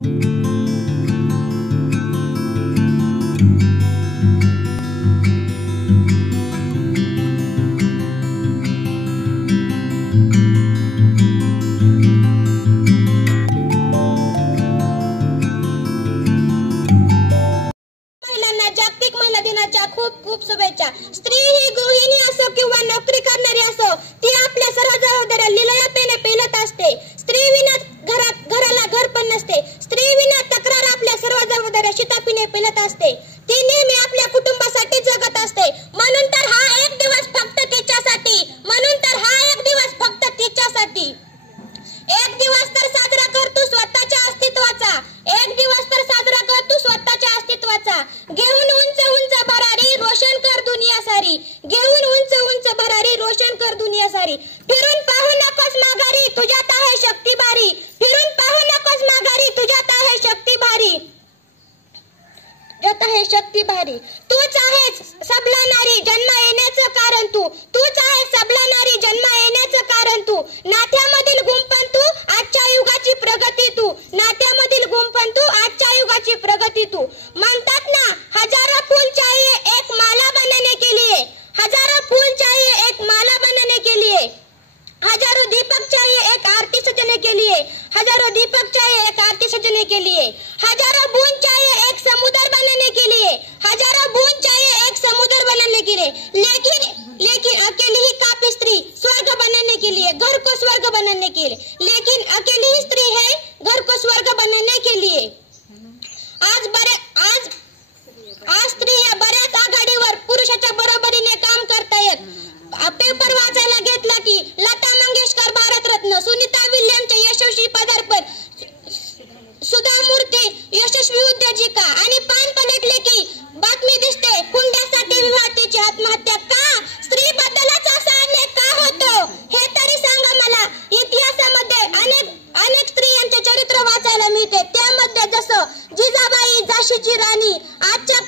जागतिक महिला दिनाच्या खूप खूप शुभेच्छा। स्त्री ही गृहिणी असो किंवा नोकरी करणारी असो, ती आपल्या सर्व जबाबदाऱ्या लिलयापणे पेलत असते। स्त्री विना घराला घर पण नसते। स्त्री विना तक्रार आपल्या सर्व जबाबदाऱ्या शिताफीने पेलत असते। ती नेहमी आपल्या कुटुंबासाठी जगत असते। म्हणून तर हा एक दिवस फक्त तिच्यासाठी, म्हणून तर हा एक दिवस फक्त तिच्यासाठी। एक दिवस तर साजरा कर तू स्वतःच्या अस्तित्वाचा, एक दिवस तर साजरा कर तू स्वतःच्या अस्तित्वाचा। घेऊन उंच उंच भरारी रोशन कर दुनिया सारी, घेऊन उंच उंच भरारी रोशन कर दुनिया सारी। फिरून पाहू नकोस माघारी, तुझ्यात आहे शक्ती भारी, फिरून पाहू नकोस माघारी, तुझ्यात आहे शक्ती भारी, तुझ्यात आहे शक्ती भारी। तूच आहेस सबला नारी, जन्म येण्याचं कारण तू, तूच आहेस सबला नारी, जन्म येण्याचं कारण तू। नात्यामधील गुंफण तू, आजच्या युगाची प्रगती तू, नात्यामधील गुंफण तू, आजच्या युगाची प्रगती तू। म्हणतात ना, हजारों फूल चाहिए एक माला बनने के लिए, हजारों फूल चाहिए एक माला बनने के लिए, हजारों दीपक चाहिए एक आरती सजने के लिए, हजारों दीपक चाहिए एक आरती सजने के लिए, हजारों बूंद चाहिए एक समुद्र बनने के लिए, हजारों बूंद चाहिए एक समुद्र बनने के लिए। लेकिन अकेली ही काफी स्त्री स्वर्ग बनने के लिए, घर को स्वर्ग बनने के लिए, लेकिन अकेली ही स्त्री है घर को स्वर्ग बनने के लिए। आज स्त्रिया बऱ्याच आघाडीवर पुरुषाच्या बरोबरीने काम करतायत। पेपर वाचायला घेतला की लता मंगेशकर भारतरत्न, सुनीता विल्यमचे यशस्वी पदार्पण, सुधा मूर्ती यशस्वी उद्योजिका, आणि पान पलटले की बातमी दिसते हुंड्यासाठी विवाहाची आत्महत्या। का स्त्रीबद्दलच असा अन्याय का होतो हे तरी सांगा मला। इतिहासामध्ये अनेक स्त्रियांचे चरित्र वाचायला मिळते, त्यामध्ये जसं जिजाबाई, झाशीची राणी, आजच्या